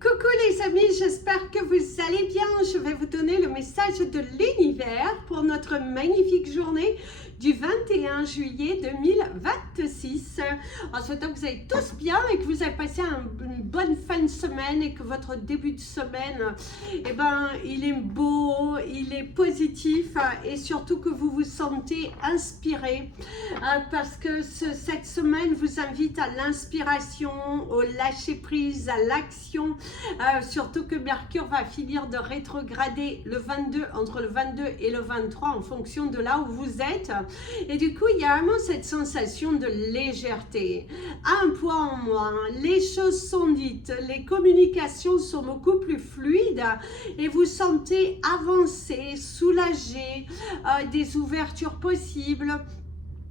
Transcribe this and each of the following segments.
Coucou les amis, j'espère que vous allez bien. Je vais vous donner le message de l'univers pour notre magnifique journée du 21 juillet 2026. En souhaitant que vous allez tous bien et que vous avez passé une bonne fin de semaine et que votre début de semaine, eh ben, il est beau, il est positif et surtout que vous vous sentez inspiré parce que cette semaine vous invite à l'inspiration, au lâcher prise, à l'action. Surtout que Mercure va finir de rétrograder le 22, entre le 22 et le 23 en fonction de là où vous êtes. Et du coup, il y a vraiment cette sensation de légèreté. Un poids en moins, les choses sont dites, les communications sont beaucoup plus fluides et vous sentez avancer, soulagé, des ouvertures possibles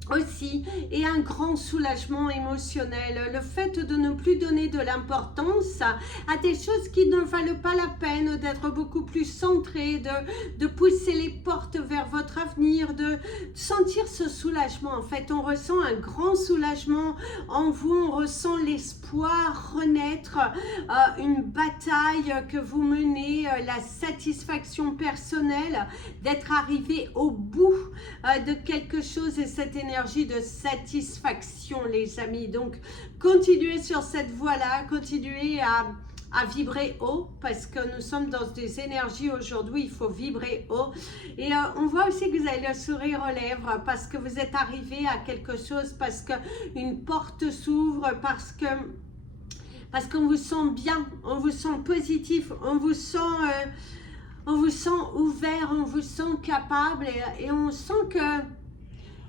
aussi, et un grand soulagement émotionnel, le fait de ne plus donner de l'importance à des choses qui ne valent pas la peine, d'être beaucoup plus centré, de pousser les portes vers votre avenir, de sentir ce soulagement. En fait, on ressent un grand soulagement en vous, on ressent l'espoir renaître, une bataille que vous menez, la satisfaction personnelle d'être arrivé au bout de quelque chose, et cette énergie de satisfaction, les amis. Donc continuez sur cette voie-là, continuez à vibrer haut, parce que nous sommes dans des énergies aujourd'hui, il faut vibrer haut. Et on voit aussi que vous avez le sourire aux lèvres, parce que vous êtes arrivé à quelque chose, parce qu'une porte s'ouvre, parce qu'on vous sent bien, on vous sent positif, on vous sent ouvert, on vous sent capable, et on sent que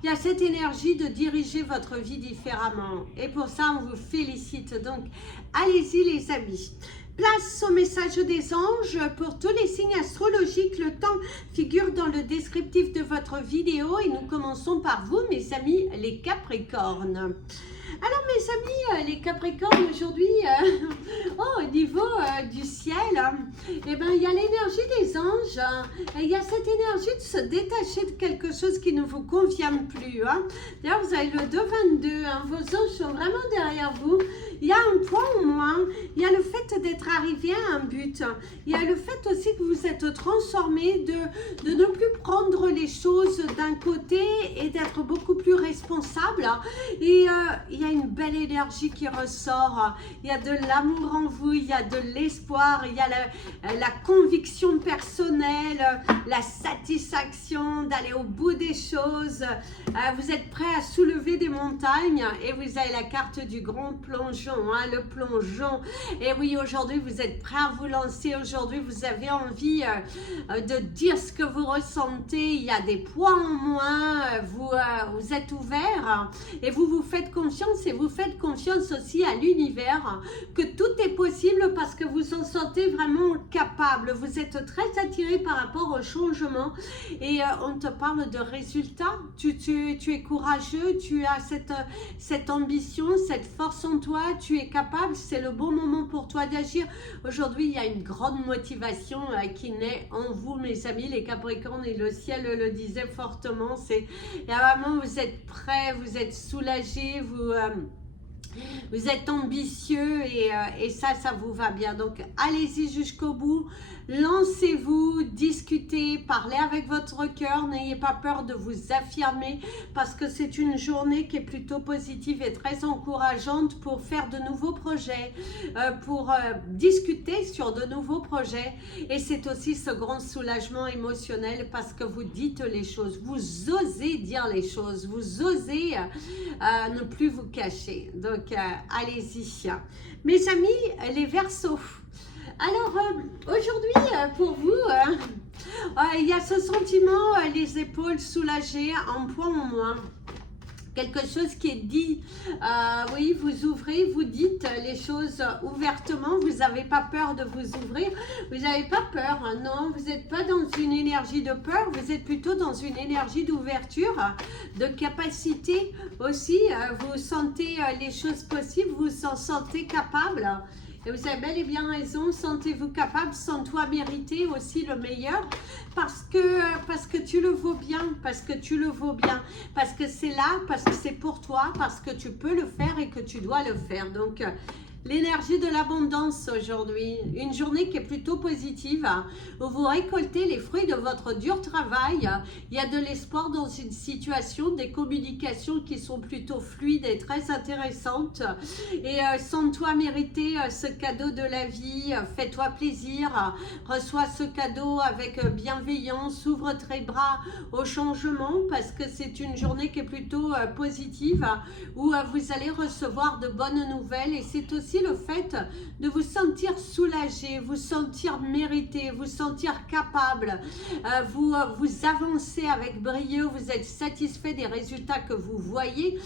il y a cette énergie de diriger votre vie différemment. Et pour ça, on vous félicite. Donc, allez-y les amis. Place au message des anges pour tous les signes astrologiques. Le temps figure dans le descriptif de votre vidéo. Et nous commençons par vous, mes amis, les Capricornes. Alors mes amis, les Capricornes aujourd'hui, au niveau du ciel, eh ben, il y a l'énergie des anges, et il y a cette énergie de se détacher de quelque chose qui ne vous convient plus. D'ailleurs, vous avez le 2-22, vos anges sont vraiment derrière vous. Il y a un point au moins, il y a le fait d'être arrivé à un but. Il y a le fait aussi que vous êtes transformé, de ne plus prendre les choses d'un côté et d'être beaucoup plus responsable. Et il y a une belle énergie qui ressort. Il y a de l'amour en vous, il y a de l'espoir, il y a la conviction personnelle, la satisfaction d'aller au bout des choses. Vous êtes prêt à soulever des montagnes et vous avez la carte du grand plongeon. Le plongeon. Et oui, aujourd'hui, vous êtes prêt à vous lancer. Aujourd'hui, vous avez envie de dire ce que vous ressentez. Il y a des poids en moins. Vous êtes ouvert et vous vous faites confiance, et vous faites confiance aussi à l'univers que tout est possible parce que vous en sentez vraiment capable. Vous êtes très attiré par rapport au changement et on te parle de résultats. Tu es courageux, tu as cette ambition, cette force en toi. Tu es capable, c'est le bon moment pour toi d'agir. Aujourd'hui, il y a une grande motivation qui naît en vous, mes amis, les Capricornes, et le ciel le disait fortement. Il y a vraiment, vous êtes prêts, vous êtes soulagés, vous êtes ambitieux et ça vous va bien. Donc, allez-y jusqu'au bout. Lancez-vous, discutez, parlez avec votre cœur. N'ayez pas peur de vous affirmer parce que c'est une journée qui est plutôt positive et très encourageante pour faire de nouveaux projets, pour discuter sur de nouveaux projets. Et c'est aussi ce grand soulagement émotionnel parce que vous dites les choses, vous osez dire les choses, vous osez ne plus vous cacher. Donc, allez-y. Mes amis, les Verseaux. Alors, aujourd'hui, pour vous, il y a ce sentiment, les épaules soulagées, un poids en moins. Quelque chose qui est dit, oui, vous ouvrez, vous dites les choses ouvertement, vous n'avez pas peur de vous ouvrir, vous n'avez pas peur, non, vous n'êtes pas dans une énergie de peur, vous êtes plutôt dans une énergie d'ouverture, de capacité aussi, vous sentez les choses possibles, vous vous en sentez capable. Et vous avez bel et bien raison, sentez-vous capable, sens-toi mériter aussi le meilleur parce que tu le vaux bien, parce que tu le vaux bien, parce que c'est là, parce que c'est pour toi, parce que tu peux le faire et que tu dois le faire. Donc, l'énergie de l'abondance aujourd'hui, une journée qui est plutôt positive, où vous récoltez les fruits de votre dur travail. Il y a de l'espoir dans une situation, des communications qui sont plutôt fluides et très intéressantes. Et sens-toi mériter ce cadeau de la vie, fais-toi plaisir, reçois ce cadeau avec bienveillance, ouvre tes bras au changement parce que c'est une journée qui est plutôt positive, où vous allez recevoir de bonnes nouvelles et c'est aussi le fait de vous sentir soulagé, vous sentir mérité, vous sentir capable, vous avancez avec brio, vous êtes satisfait des résultats que vous voyez,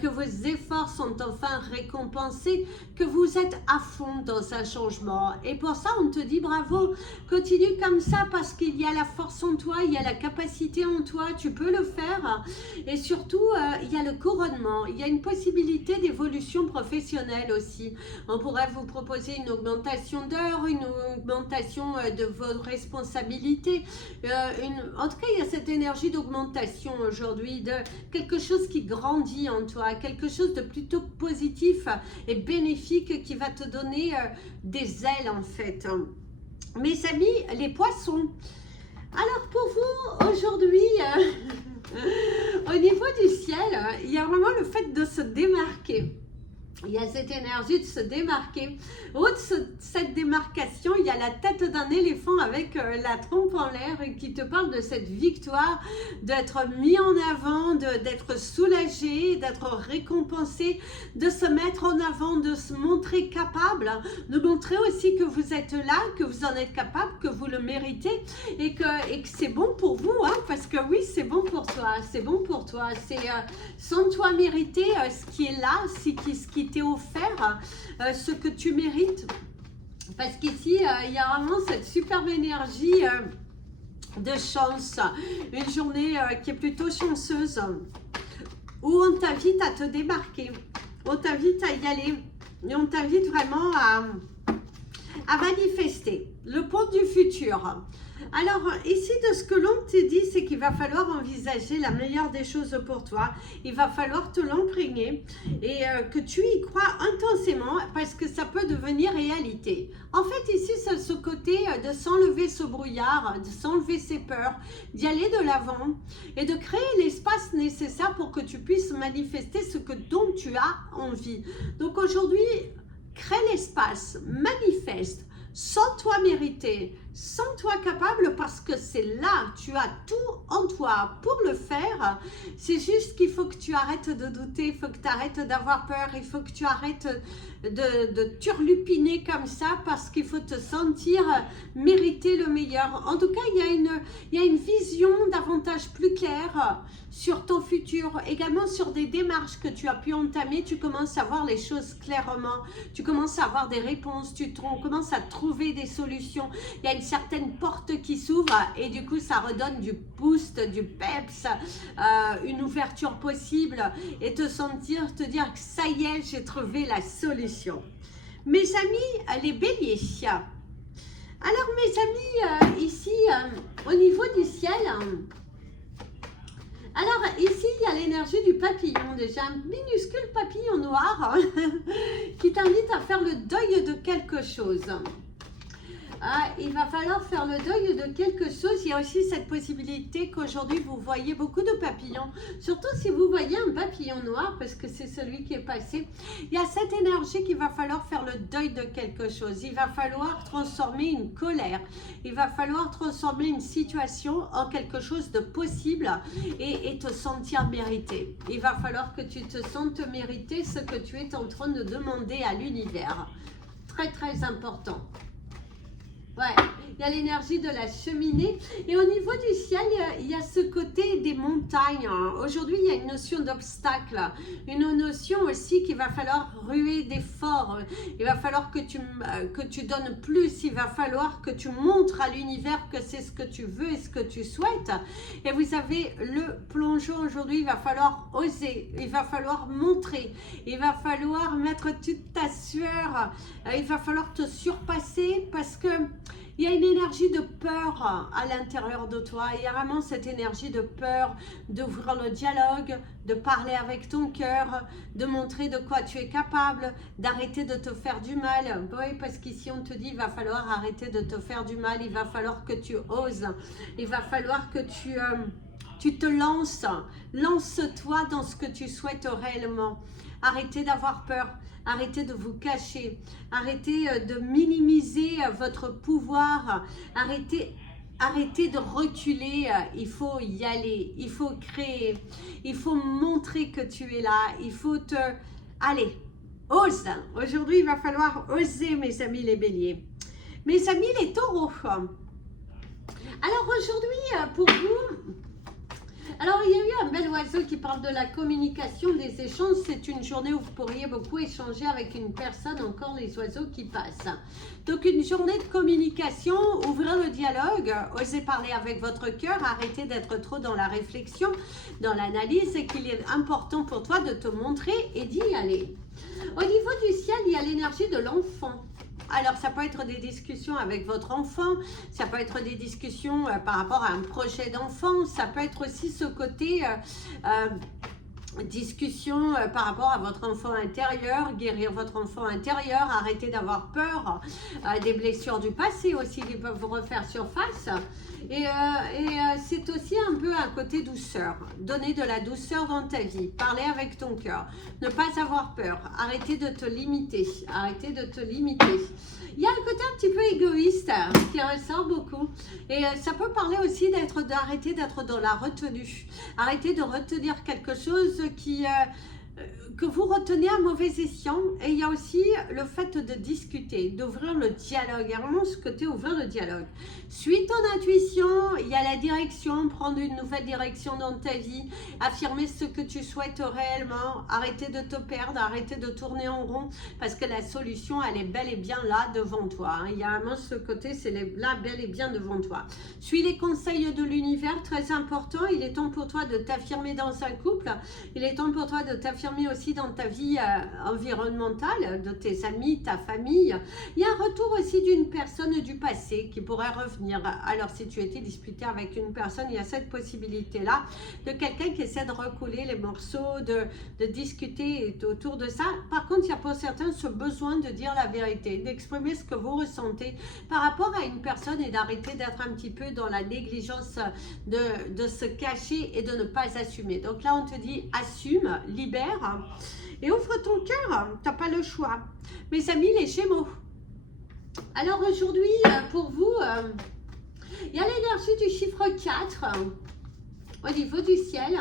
que vos efforts sont enfin récompensés, que vous êtes à fond dans un changement. Et pour ça, on te dit bravo, continue comme ça parce qu'il y a la force en toi, il y a la capacité en toi, tu peux le faire. Et surtout, il y a le couronnement, il y a une possibilité d'évolution professionnelle aussi. On pourrait vous proposer une augmentation d'heures, une augmentation de vos responsabilités. En tout cas, il y a cette énergie d'augmentation aujourd'hui, de quelque chose qui grandit en toi, quelque chose de plutôt positif et bénéfique qui va te donner des ailes en fait. Mes amis, les poissons. Alors pour vous, aujourd'hui, au niveau du ciel, il y a vraiment le fait de se démarquer. Il y a cette énergie de se démarquer. Au de cette démarcation, il y a la tête d'un éléphant avec la trompe en l'air qui te parle de cette victoire, d'être mis en avant, d'être soulagé, d'être récompensé, de se mettre en avant, de se montrer capable, de montrer aussi que vous êtes là, que vous en êtes capable, que vous le méritez et que c'est bon pour vous, hein, parce que oui, c'est bon pour toi, c'est bon pour toi. C'est sans toi mériter ce qui est là, ce qui t'est offert, ce que tu mérites, parce qu'ici il y a vraiment cette superbe énergie de chance, une journée qui est plutôt chanceuse, où on t'invite à te démarquer, on t'invite à y aller et on t'invite vraiment à manifester le pont du futur. Alors ici, de ce que l'on te dit, c'est qu'il va falloir envisager la meilleure des choses pour toi. Il va falloir te l'imprégner et que tu y crois intensément parce que ça peut devenir réalité. En fait, ici, c'est ce côté de s'enlever ce brouillard, de s'enlever ses peurs, d'y aller de l'avant et de créer l'espace nécessaire pour que tu puisses manifester ce dont tu as envie. Donc aujourd'hui, crée l'espace, manifeste. Sens-toi mérité, sens-toi capable parce que c'est là, tu as tout en toi pour le faire. C'est juste qu'il faut que tu arrêtes de douter, il faut que tu arrêtes d'avoir peur, il faut que tu arrêtes de turlupiner comme ça parce qu'il faut te sentir mériter le meilleur. En tout cas, il y a une vision davantage plus claire sur ton futur, également sur des démarches que tu as pu entamer. Tu commences à voir les choses clairement, tu commences à avoir des réponses, tu commences à trouver des solutions. Il y a une certaine porte qui s'ouvre et du coup ça redonne du boost, du peps, une ouverture possible et te dire que ça y est, j'ai trouvé la solution. Mes amis, les béliers. Alors mes amis, ici au niveau du ciel, alors ici il y a l'énergie du papillon, déjà un minuscule papillon noir qui t'invite à faire le deuil de quelque chose. Il va falloir faire le deuil de quelque chose. Il y a aussi cette possibilité qu'aujourd'hui vous voyez beaucoup de papillons, surtout si vous voyez un papillon noir parce que c'est celui qui est passé. Il y a cette énergie qu'il va falloir faire le deuil de quelque chose. Il va falloir transformer une colère, il va falloir transformer une situation en quelque chose de possible et te sentir mérité. Il va falloir que tu te sentes mériter ce que tu es en train de demander à l'univers. Très très important. Ouais, il y a l'énergie de la cheminée et au niveau du ciel, il y a ce côté des montagnes. Aujourd'hui, il y a une notion d'obstacle, une notion aussi qu'il va falloir ruer d'efforts. Il va falloir que tu donnes plus, il va falloir que tu montres à l'univers que c'est ce que tu veux et ce que tu souhaites. Et vous avez le plongeon aujourd'hui, il va falloir oser, il va falloir montrer, il va falloir mettre toute ta sueur, il va falloir te surpasser parce que Il y a une énergie de peur à l'intérieur de toi. Il y a vraiment cette énergie de peur d'ouvrir le dialogue, de parler avec ton cœur, de montrer de quoi tu es capable, d'arrêter de te faire du mal. Oui, parce qu'ici on te dit il va falloir arrêter de te faire du mal, il va falloir que tu oses, il va falloir que tu te lances. Lance-toi dans ce que tu souhaites réellement. Arrêtez d'avoir peur. Arrêtez de vous cacher. Arrêtez de minimiser votre pouvoir. Arrêtez de reculer. Il faut y aller. Il faut créer. Il faut montrer que tu es là. Il faut te... Allez, ose. Aujourd'hui, il va falloir oser, mes amis les béliers. Mes amis les taureaux. Alors aujourd'hui, pour vous... Alors, il y a eu un bel oiseau qui parle de la communication, des échanges. C'est une journée où vous pourriez beaucoup échanger avec une personne, encore les oiseaux qui passent. Donc, une journée de communication, ouvrir le dialogue, osez parler avec votre cœur, arrêtez d'être trop dans la réflexion, dans l'analyse, et qu'il est important pour toi de te montrer et d'y aller. Au niveau du ciel, il y a l'énergie de l'enfant. Alors, ça peut être des discussions avec votre enfant, ça peut être des discussions par rapport à un projet d'enfant, ça peut être aussi ce côté discussion par rapport à votre enfant intérieur, guérir votre enfant intérieur, arrêter d'avoir peur, des blessures du passé aussi qui peuvent vous refaire surface. Et c'est aussi un peu un côté douceur, donner de la douceur dans ta vie, parler avec ton cœur, ne pas avoir peur, arrêter de te limiter, arrêter de te limiter. Il y a un côté un petit peu égoïste qui ressort beaucoup et ça peut parler aussi d'arrêter d'être dans la retenue, arrêter de retenir quelque chose que vous retenez à mauvais escient. Et il y a aussi le fait de discuter, d'ouvrir le dialogue. Il y a vraiment ce côté ouvrir le dialogue. Suis ton intuition, il y a la direction, prendre une nouvelle direction dans ta vie, affirmer ce que tu souhaites réellement, arrêter de te perdre, arrêter de tourner en rond, parce que la solution, elle est bel et bien là devant toi. Il y a vraiment ce côté, c'est là bel et bien devant toi. Suis les conseils de l'univers, très important. Il est temps pour toi de t'affirmer dans un couple. Il est temps pour toi de t'affirmer aussi dans ta vie environnementale, de tes amis, ta famille. Il y a un retour aussi d'une personne du passé qui pourrait revenir. Alors si tu étais disputé avec une personne, il y a cette possibilité-là de quelqu'un qui essaie de recouler les morceaux, de discuter autour de ça. Par contre, il y a pour certains ce besoin de dire la vérité, d'exprimer ce que vous ressentez par rapport à une personne et d'arrêter d'être un petit peu dans la négligence de se cacher et de ne pas assumer. Donc là, on te dit assume, libère et ouvre ton cœur, tu n'as pas le choix. Mes amis les Gémeaux, alors aujourd'hui pour vous, il y a l'énergie du chiffre 4 au niveau du ciel.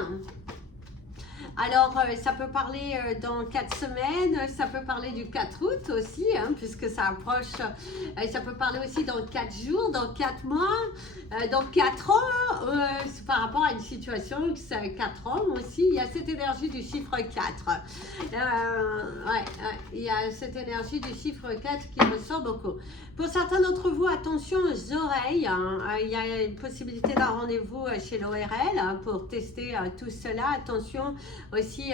Alors, ça peut parler dans 4 semaines, ça peut parler du 4 août aussi, hein, puisque ça approche. Ça peut parler aussi dans 4 jours, dans 4 mois, dans 4 ans, par rapport à une situation, c'est 4 ans aussi. Il y a cette énergie du chiffre 4. Il y a cette énergie du chiffre 4 qui ressort beaucoup. Pour certains d'entre vous, attention aux oreilles. Hein. Il y a une possibilité d'un rendez-vous chez l'ORL hein, pour tester tout cela. Attention aussi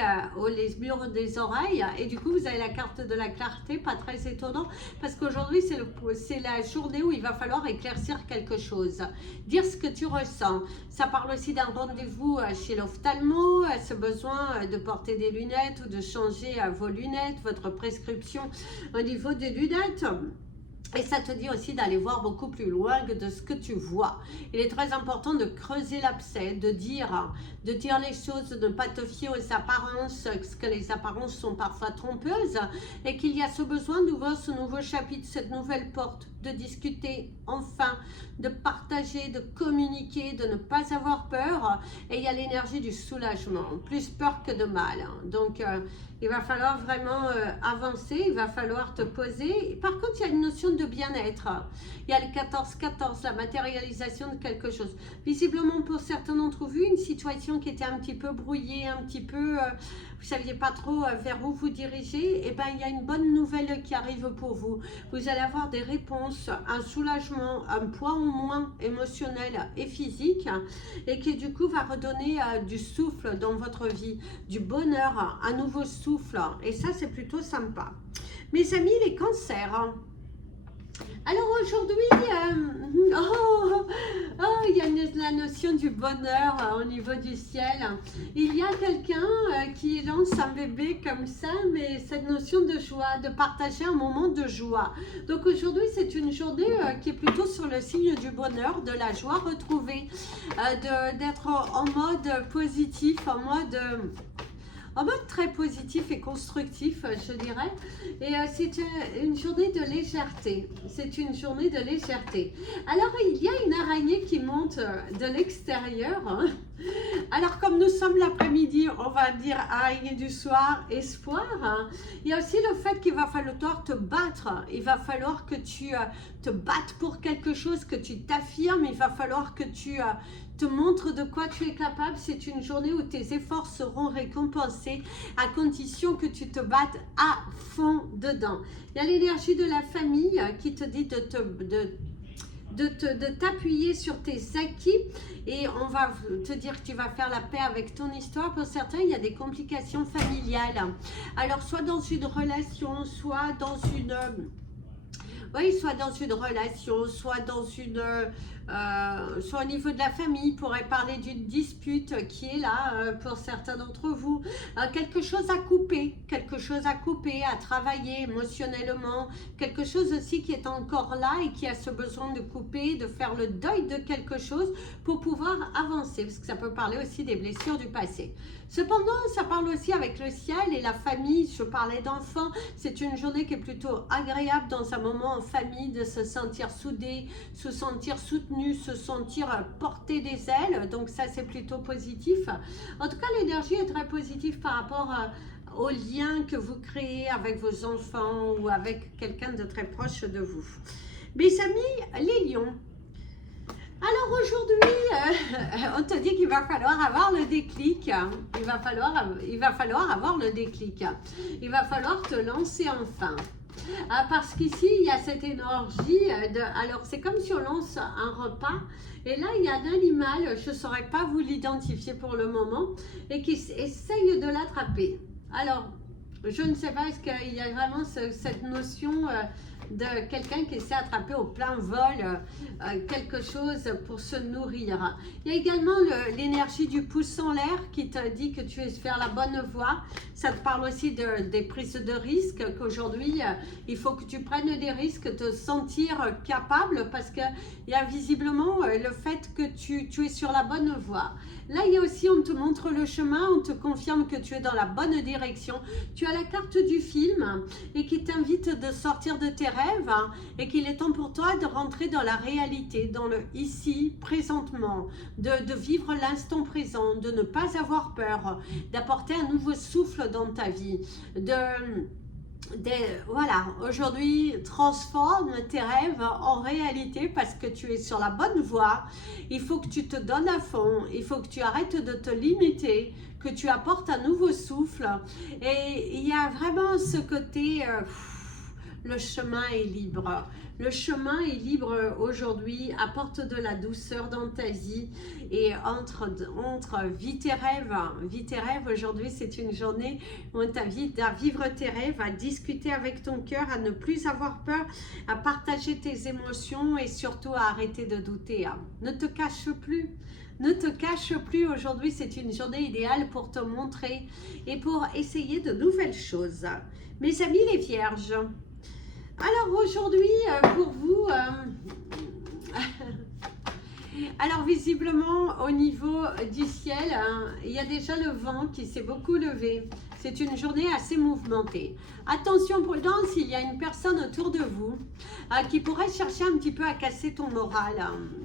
les murs des oreilles. Et du coup, vous avez la carte de la clarté, pas très étonnant, parce qu'aujourd'hui, c'est la journée où il va falloir éclaircir quelque chose. Dire ce que tu ressens. Ça parle aussi d'un rendez-vous chez l'ophtalmo, ce besoin de porter des lunettes ou de changer vos lunettes, votre prescription au niveau des lunettes. Et ça te dit aussi d'aller voir beaucoup plus loin que de ce que tu vois. Il est très important de creuser l'abcès, de dire les choses, de ne pas te fier aux apparences, parce que les apparences sont parfois trompeuses, et qu'il y a ce besoin d'ouvrir ce nouveau chapitre, cette nouvelle porte, de discuter enfin, de partager, de communiquer, de ne pas avoir peur. Et il y a l'énergie du soulagement, plus peur que de mal. Donc, il va falloir vraiment avancer, il va falloir te poser. Par contre, il y a une notion de bien-être. Il y a le 14-14, la matérialisation de quelque chose. Visiblement, pour certains d'entre vous, une situation qui était un petit peu brouillée, un petit peu... vous ne saviez pas trop vers où vous dirigez, et bien il y a une bonne nouvelle qui arrive pour vous. Vous allez avoir des réponses, un soulagement, un poids en moins émotionnel et physique, et qui du coup va redonner du souffle dans votre vie, du bonheur, un nouveau souffle, et ça c'est plutôt sympa. Mes amis les cancers, alors aujourd'hui, il y a la notion du bonheur au niveau du ciel. Il y a quelqu'un qui lance un bébé comme ça, mais cette notion de joie, de partager un moment de joie. Donc aujourd'hui, c'est une journée qui est plutôt sur le signe du bonheur, de la joie retrouvée, d'être en mode positif, en mode très positif et constructif, je dirais. Et c'est une journée de légèreté. C'est une journée de légèreté. Alors, il y a une araignée qui monte de l'extérieur. Hein. Alors, comme nous sommes l'après-midi, on va dire araignée du soir, espoir. Hein. Il y a aussi le fait qu'il va falloir te battre. Il va falloir que tu te battes pour quelque chose, que tu t'affirmes. Il va falloir que tu te montres de quoi tu es capable. C'est une journée où tes efforts seront récompensés à condition que tu te battes à fond dedans. Il y a l'énergie de la famille qui te dit de t'appuyer sur tes acquis et on va te dire que tu vas faire la paix avec ton histoire. Pour certains, il y a des complications familiales. Alors, soit dans une relation, soit dans une... Oui, soit dans une relation, soit dans une... soit au niveau de la famille, pourrait parler d'une dispute qui est là pour certains d'entre vous. Quelque chose à couper, à travailler émotionnellement, quelque chose aussi qui est encore là et qui a ce besoin de couper, de faire le deuil de quelque chose pour pouvoir avancer, parce que ça peut parler aussi des blessures du passé. Cependant, ça parle aussi avec le ciel et la famille. Je parlais d'enfants, c'est une journée qui est plutôt agréable dans un moment en famille, de se sentir soudé, se sentir soutenu, se sentir porter des ailes. Donc ça, c'est plutôt positif. En tout cas, l'énergie est très positive par rapport aux liens que vous créez avec vos enfants ou avec quelqu'un de très proche de vous. Mes amis, les lions. Alors aujourd'hui, on te dit qu'il va falloir avoir le déclic. Il va falloir avoir le déclic. Il va falloir te lancer enfin. Parce qu'ici, il y a cette énergie alors, c'est comme si on lance un repas. Et là, il y a un animal, je ne saurais pas vous l'identifier pour le moment, et qui essaye de l'attraper. Alors, je ne sais pas, est-ce qu'il y a vraiment cette notion de quelqu'un qui essaie d'attraper au plein vol quelque chose pour se nourrir. Il y a également l'énergie du pouce en l'air qui te dit que tu es vers la bonne voie. Ça te parle aussi des prises de risques, qu'aujourd'hui, il faut que tu prennes des risques, te sentir capable, parce qu'il y a visiblement le fait que tu es sur la bonne voie. Là, il y a aussi, on te montre le chemin, on te confirme que tu es dans la bonne direction. Tu as la carte du film et qui t'invite de sortir de tes rêves et qu'il est temps pour toi de rentrer dans la réalité, dans le ici, présentement, de vivre l'instant présent, de ne pas avoir peur, d'apporter un nouveau souffle dans ta vie, voilà, aujourd'hui, transforme tes rêves en réalité parce que tu es sur la bonne voie. Il faut que tu te donnes à fond, il faut que tu arrêtes de te limiter, que tu apportes un nouveau souffle. Et il y a vraiment ce côté, le chemin est libre. Le chemin est libre aujourd'hui, apporte de la douceur dans ta vie et entre vis tes rêves. Vis tes rêves, aujourd'hui c'est une journée où on t'invite à vivre tes rêves, à discuter avec ton cœur, à ne plus avoir peur, à partager tes émotions et surtout à arrêter de douter. Ne te cache plus. Ne te cache plus, aujourd'hui c'est une journée idéale pour te montrer et pour essayer de nouvelles choses. Mes amis les vierges, alors aujourd'hui, pour vous, alors visiblement au niveau du ciel, il y a déjà le vent qui s'est beaucoup levé. C'est une journée assez mouvementée. Attention prudence, il y a une personne autour de vous qui pourrait chercher un petit peu à casser ton moral.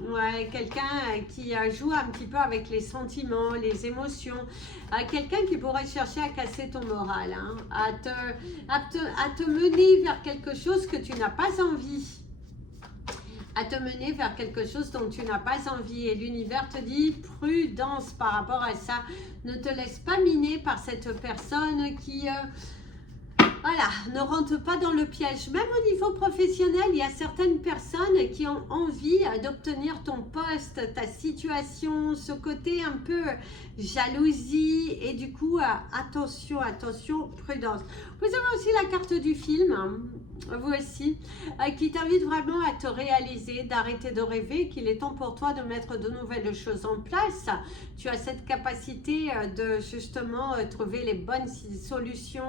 Ouais, quelqu'un qui joue un petit peu avec les sentiments, les émotions. Quelqu'un qui pourrait chercher à casser ton moral, à te mener vers quelque chose que tu n'as pas envie. À te mener vers quelque chose dont tu n'as pas envie. Et l'univers te dit prudence par rapport à ça. Ne te laisse pas miner par cette personne qui voilà, ne rentre pas dans le piège. Même au niveau professionnel, il y a certaines personnes qui ont envie d'obtenir ton poste, ta situation, ce côté un peu jalousie. Et du coup, attention, attention, prudence. Vous avez aussi la carte du film. vous aussi, qui t'invite vraiment à te réaliser, d'arrêter de rêver, qu'il est temps pour toi de mettre de nouvelles choses en place. Tu as cette capacité de justement trouver les bonnes solutions,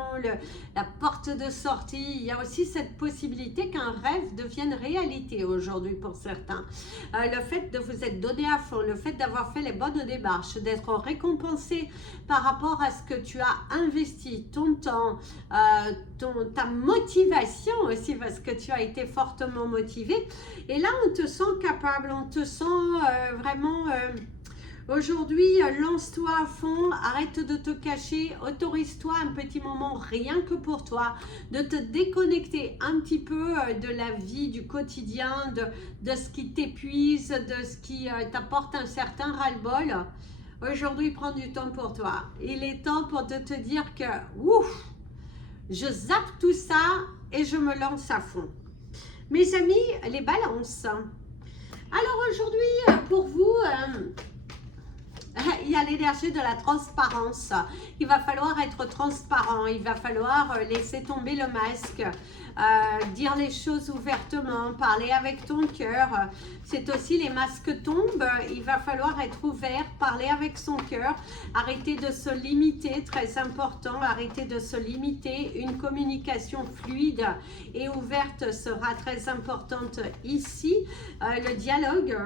la porte de sortie. Il y a aussi cette possibilité qu'un rêve devienne réalité aujourd'hui pour certains. Le fait de vous être donné à fond, le fait d'avoir fait les bonnes démarches, d'être récompensé par rapport à ce que tu as investi, ton temps, ta motivation aussi, parce que tu as été fortement motivé. Et là, on te sent capable, on te sent vraiment... Aujourd'hui, lance-toi à fond, arrête de te cacher, autorise-toi un petit moment rien que pour toi, de te déconnecter un petit peu de la vie, du quotidien, de ce qui t'épuise, de ce qui t'apporte un certain ras-le-bol. Aujourd'hui, prends du temps pour toi. Il est temps pour te dire que, ouf, je zappe tout ça et je me lance à fond. Mes amis, les balances. Alors aujourd'hui, pour vous... il y a l'énergie de la transparence. Il va falloir être transparent, il va falloir laisser tomber le masque, dire les choses ouvertement, parler avec ton cœur. C'est aussi les masques tombent, il va falloir être ouvert, parler avec son cœur, arrêter de se limiter, très important, arrêter de se limiter. Une communication fluide et ouverte sera très importante ici. Le dialogue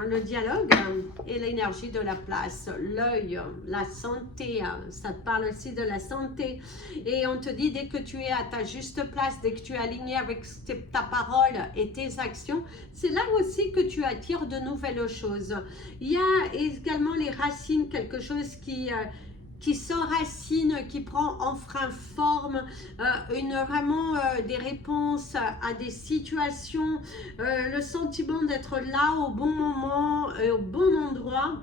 et l'énergie de la place, l'œil, la santé, ça te parle aussi de la santé. Et on te dit, dès que tu es à ta juste place, dès que tu es aligné avec ta parole et tes actions, c'est là aussi que tu attires de nouvelles choses. Il y a également les racines, quelque chose qui s'enracine, qui prend enfin forme, vraiment des réponses à des situations, le sentiment d'être là au bon moment, au bon endroit.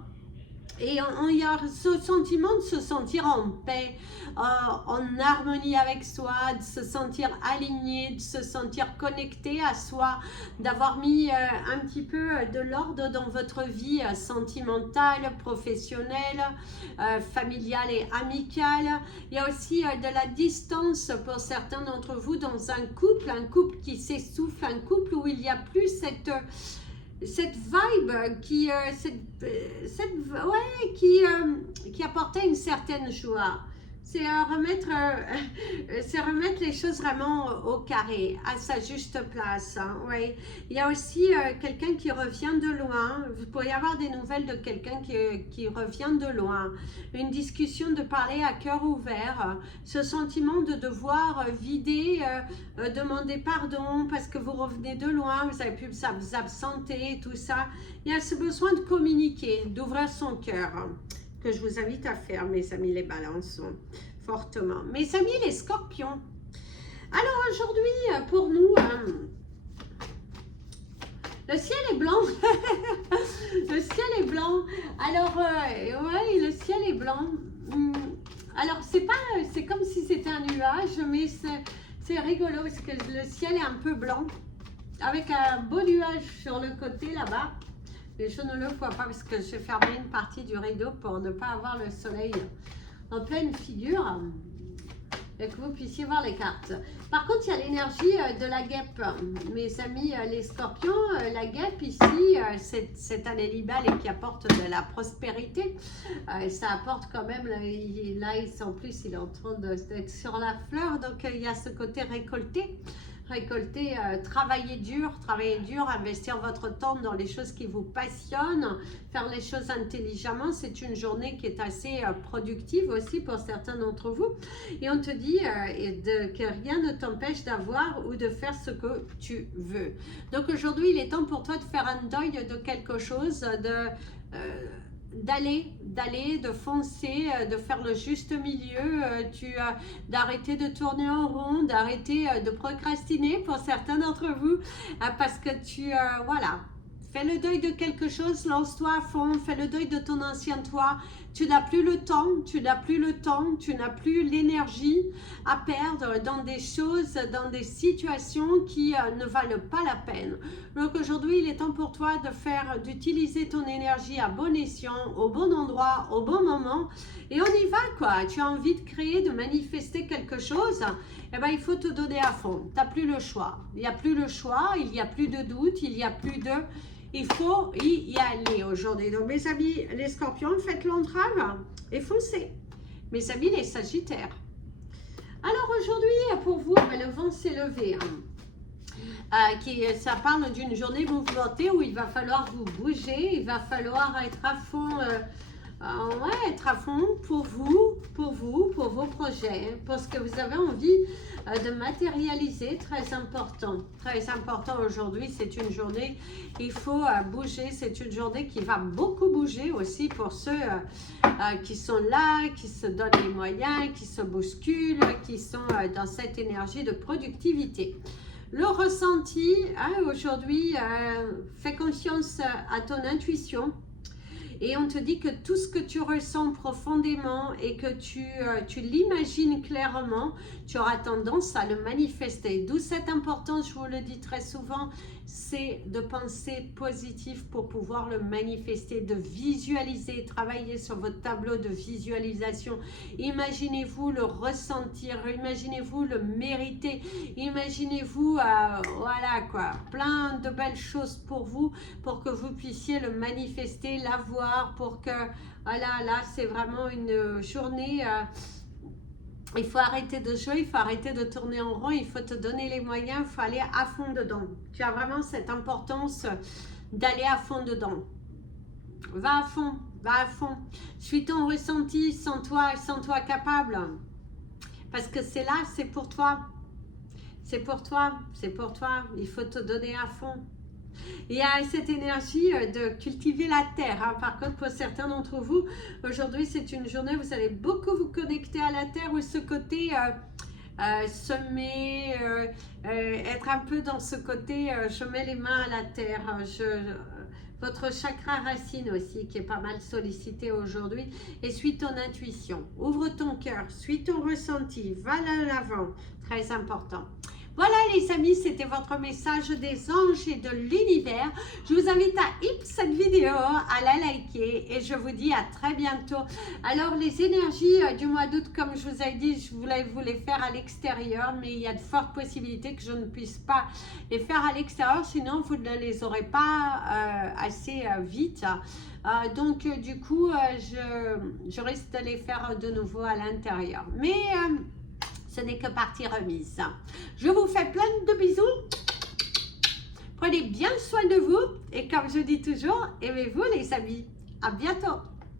Et il y a ce sentiment de se sentir en paix, en harmonie avec soi, de se sentir aligné, de se sentir connecté à soi, d'avoir mis un petit peu de l'ordre dans votre vie sentimentale, professionnelle, familiale et amicale. Il y a aussi de la distance pour certains d'entre vous dans un couple qui s'essouffle, un couple où il n'y a plus cette vibe qui apportait une certaine joie. C'est remettre les choses vraiment au carré, à sa juste place. Hein, ouais. Il y a aussi quelqu'un qui revient de loin. Vous pourriez avoir des nouvelles de quelqu'un qui revient de loin. Une discussion, de parler à cœur ouvert. Ce sentiment de devoir vider, demander pardon parce que vous revenez de loin, vous avez pu vous absenter, tout ça. Il y a ce besoin de communiquer, d'ouvrir son cœur, que je vous invite à faire, mes amis les balances, fortement. Mes amis les scorpions. Alors aujourd'hui, pour nous, le ciel est blanc. Le ciel est blanc. Alors, ouais, le ciel est blanc. Alors, c'est comme si c'était un nuage, mais c'est rigolo parce que le ciel est un peu blanc, avec un beau nuage sur le côté là-bas. Et je ne le vois pas parce que j'ai fermé une partie du rideau pour ne pas avoir le soleil en pleine figure et que vous puissiez voir les cartes. Par contre, il y a l'énergie de la guêpe. Mes amis les scorpions, la guêpe ici, c'est un animal qui apporte de la prospérité. Ça apporte quand même, là en plus, il est en train d'être sur la fleur, donc il y a ce côté récolté. Travailler dur, investir votre temps dans les choses qui vous passionnent, faire les choses intelligemment. C'est une journée qui est assez productive aussi pour certains d'entre vous. Et on te dit que rien ne t'empêche d'avoir ou de faire ce que tu veux. Donc aujourd'hui, il est temps pour toi de faire un deuil de quelque chose, d'aller, de foncer, de faire le juste milieu, d'arrêter de tourner en rond, d'arrêter de procrastiner pour certains d'entre vous, parce que voilà, Fais le deuil de quelque chose, lance-toi à fond, fais le deuil de ton ancien toi. Tu n'as plus le temps, tu n'as plus le temps, tu n'as plus l'énergie à perdre dans des choses, dans des situations qui ne valent pas la peine. Donc aujourd'hui, il est temps pour toi d'utiliser ton énergie à bon escient, au bon endroit, au bon moment. Et on y va quoi. Tu as envie de créer, de manifester quelque chose, eh ben, il faut te donner à fond. Tu n'as plus le choix. Il n'y a plus le choix, il n'y a plus de doute, il n'y a plus de... Il faut y aller aujourd'hui. Donc mes amis les scorpions, faites l'entrave et foncez. Mes amis les sagittaires. Alors aujourd'hui pour vous, le vent s'est levé. Ça parle d'une journée mouvementée où il va falloir vous bouger, il va falloir être à fond... être à fond pour vous, pour vos projets, pour ce que vous avez envie de matérialiser, très important aujourd'hui, c'est une journée, il faut bouger, c'est une journée qui va beaucoup bouger aussi pour ceux qui sont là, qui se donnent les moyens, qui se bousculent, qui sont dans cette énergie de productivité. Le ressenti, aujourd'hui, fais confiance à ton intuition. Et on te dit que tout ce que tu ressens profondément et que tu l'imagines clairement, tu auras tendance à le manifester. D'où cette importance, je vous le dis très souvent, c'est de penser positif pour pouvoir le manifester, de visualiser, travailler sur votre tableau de visualisation. Imaginez-vous le ressentir, imaginez-vous le mériter, imaginez-vous, voilà quoi, plein de belles choses pour vous, pour que vous puissiez le manifester, l'avoir, pour que, voilà, là c'est vraiment une journée... il faut arrêter de jouer, il faut arrêter de tourner en rond, il faut te donner les moyens, il faut aller à fond dedans. Tu as vraiment cette importance d'aller à fond dedans. Va à fond, va à fond. Suis ton ressenti, sens-toi capable. Parce que c'est là, c'est pour toi. C'est pour toi, c'est pour toi. Il faut te donner à fond. Il y a cette énergie de cultiver la terre. Par contre, pour certains d'entre vous, aujourd'hui, c'est une journée où vous allez beaucoup vous connecter à la terre, ou ce côté semer, être un peu dans ce côté, je mets les mains à la terre. Votre chakra racine aussi, qui est pas mal sollicité aujourd'hui. Et suis ton intuition. Ouvre ton cœur, suis ton ressenti, va à l'avant. Très important. Voilà les amis, c'était votre message des anges et de l'univers. Je vous invite à aimer cette vidéo, à la liker et je vous dis à très bientôt. Alors les énergies du mois d'août, comme je vous ai dit, je voulais vous les faire à l'extérieur, mais il y a de fortes possibilités que je ne puisse pas les faire à l'extérieur, sinon vous ne les aurez pas assez vite. Donc du coup, je risque de les faire de nouveau à l'intérieur. Mais... ce n'est que partie remise. Je vous fais plein de bisous. Prenez bien soin de vous. Et comme je dis toujours, aimez-vous les amis. À bientôt.